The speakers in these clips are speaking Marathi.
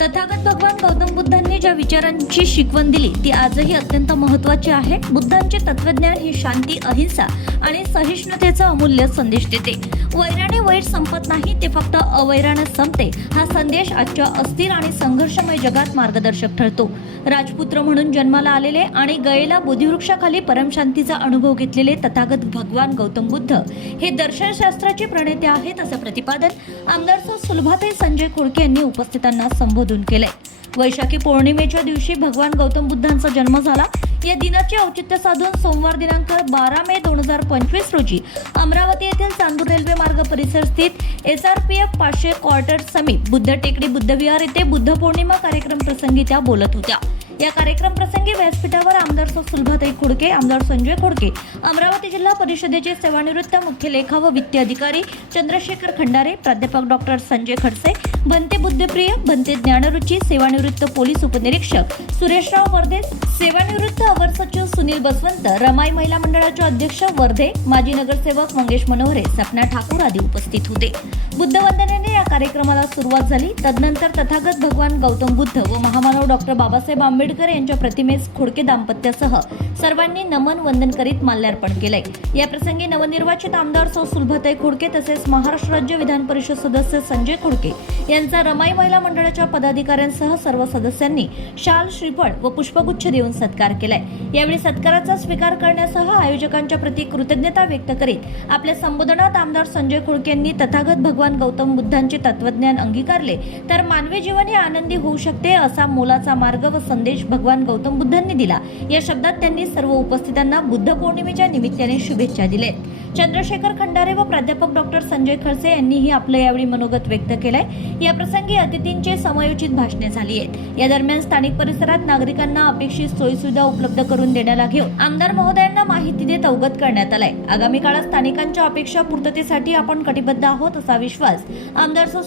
तथागत भगवान गौतम बुद्धांनी ज्या विचारांची शिकवण दिली ती आजही अत्यंत महत्वाची आहे. बुद्धांचे तत्वज्ञान ही शांती अहिंसा आणि सहिष्णुतेचा अमूल्य संदेश देते. वैराने वैर संपत नाही ते फक्त अवैराने संपते. हा संदेश आजच्या अस्थिर आणि संघर्षमय जगात मार्गदर्शक ठरतो. राजपुत्र म्हणून जन्माला आलेले आणि गयेला बोधिवृक्षाखाली परमशांतीचा अनुभव घेतलेले तथागत भगवान गौतम बुद्ध हे दर्शनशास्त्राचे प्रणेते आहेत असं प्रतिपादन आमदार सौ सुलभाताई संजय खोडके यांनी उपस्थितांना संबोधून केलंय. वैशाखी पौर्णिमेच्या दिवशी भगवान गौतम बुद्धांचा जन्म झाला. या दिनाचे औचित्य साधून सोमवार दिनांक बारा मे दोन हजार पंचवीस रोजी अमरावती येथील चांदूर रेल्वे मार्ग परिसर स्थित एस आर पी एफ पाचशे क्वार्टर समीप बुद्ध टेकडी बुद्धविहार येथे बुद्ध पौर्णिमा कार्यक्रम प्रसंगी त्या बोलत होत्या. या कार्यक्रम प्रसंगी व्यासपीठावर आमदार सुलभाताई खोडके आमदार संजय खोडके अमरावती जिल्हा परिषदेचे सेवानिवृत्त मुख्य लेखा व वित्त अधिकारी चंद्रशेखर खंडारे प्राध्यापक डॉक्टर संजय खडसे बनते बुद्धप्रिय बनते ज्ञानरुची सेवानिवृत्त पोलीस उपनिरीक्षक. सुरेशराव वर्धे सेवानिवृत्त अवर सचिव सुनील बसवंत. रमाई महिला मंडळाचे अध्यक्ष वर्धे माजी नगरसेवक मंगेश मनोहरे सपना ठाकूर आदी उपस्थित होते. बुद्धवंदनेने या कार्यक्रमाला सुरुवात झाली. तदनंतर तथागत भगवान गौतम बुद्ध व महामानव डॉक्टर बाबासाहेब आंबेडकर यांच्या प्रतिमेस खोडके दाम्पत्यासह सर्वांनी नमन वंदन करीत माल्यार्पण केलंय. या प्रसंगी नवनिर्वाचित आमदार सौ सुलभाताई खोडके तसेच महाराष्ट्र राज्य विधान परिषद सदस्य संजय खोडके यांचा रमाई महिला मंडळाच्या पदाधिकाऱ्यांसह सर्व सदस्यांनी शाल श्रीफळ व पुष्पगुच्छ देऊन सत्कार केलाय. यावेळी सत्काराचा स्वीकार करण्यासह आयोजकांच्या प्रती कृतज्ञता व्यक्त करीत आपल्या संबोधनात आमदार संजय खुळके यांनी तथागत भगवान गौतम बुद्धांचे तत्वज्ञान अंगीकारले तर मानवी जीवन हे आनंदी होऊ शकते असा मोलाचा मार्ग व संदेश भगवान गौतम बुद्धांनी दिला. या शब्दात त्यांनी सर्व उपस्थितांना बुद्ध पौर्णिमेच्या निमित्ताने शुभेच्छा दिल्या. चंद्रशेखर खंडारे व प्राध्यापक डॉक्टर संजय खडसे यांनीही आपलं यावेळी मनोगत व्यक्त केलंय. या प्रसंगी अतिथींचे समयोचित भाषणे झाली आहेत. या दरम्यान स्थानिक परिसरात नागरिकांना अपेक्षित सोयीसुविधा उपलब्ध करून देण्याला घेऊन आमदार महोदयांना माहिती देत अवगत करण्यात आलाय. आगामी काळात स्थानिकांच्या अपेक्षा पूर्ततेसाठी आपण कटिबद्ध आहोत असा विश्वास आमदार सौ.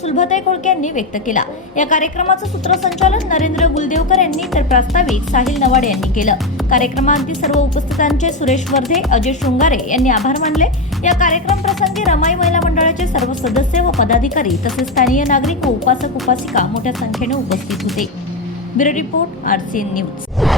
खोळके यांनी व्यक्त केला. या कार्यक्रमाचं सूत्रसंचालन नरेंद्र गुलदेवकर यांनी तर प्रास्ताविक साहिल नवाडे यांनी केलं. कार्यक्रमाअंती सर्व उपस्थितांचे सुरेश वर्धे अजय शृंगारे यांनी आभार मानले. या कार्यक्रम प्रसंगी रमाई महिला मंडळ सर्व सदस्य व पदाधिकारी तसेच स्थानीय नागरिक व उपासक उपासिका मोठ्या संख्येने उपस्थित होते. Bureau report RCN news.